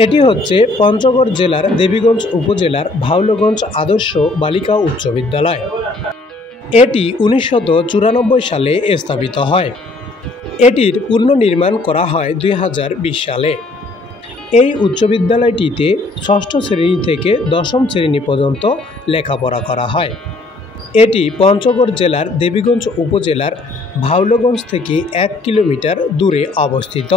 এটি হচ্ছে পঞ্চগড় জেলার দেবীগঞ্জ উপজেলার ভাওলগঞ্জ আদর্শ বালিকা উচ্চ বিদ্যালয়। এটি 1994 সালে স্থাপিত হয়। এটির পুনর্নির্মাণ করা হয় 2020 সালে। এই উচ্চ বিদ্যালয়টিতে 6ষ্ঠ শ্রেণী থেকে 10ম শ্রেণী পর্যন্ত লেখাপড়া করা হয়। এটি পঞ্চগড় জেলার দেবীগঞ্জ উপজেলার ভাওলগঞ্জ থেকে 1 কিলোমিটার দূরে অবস্থিত।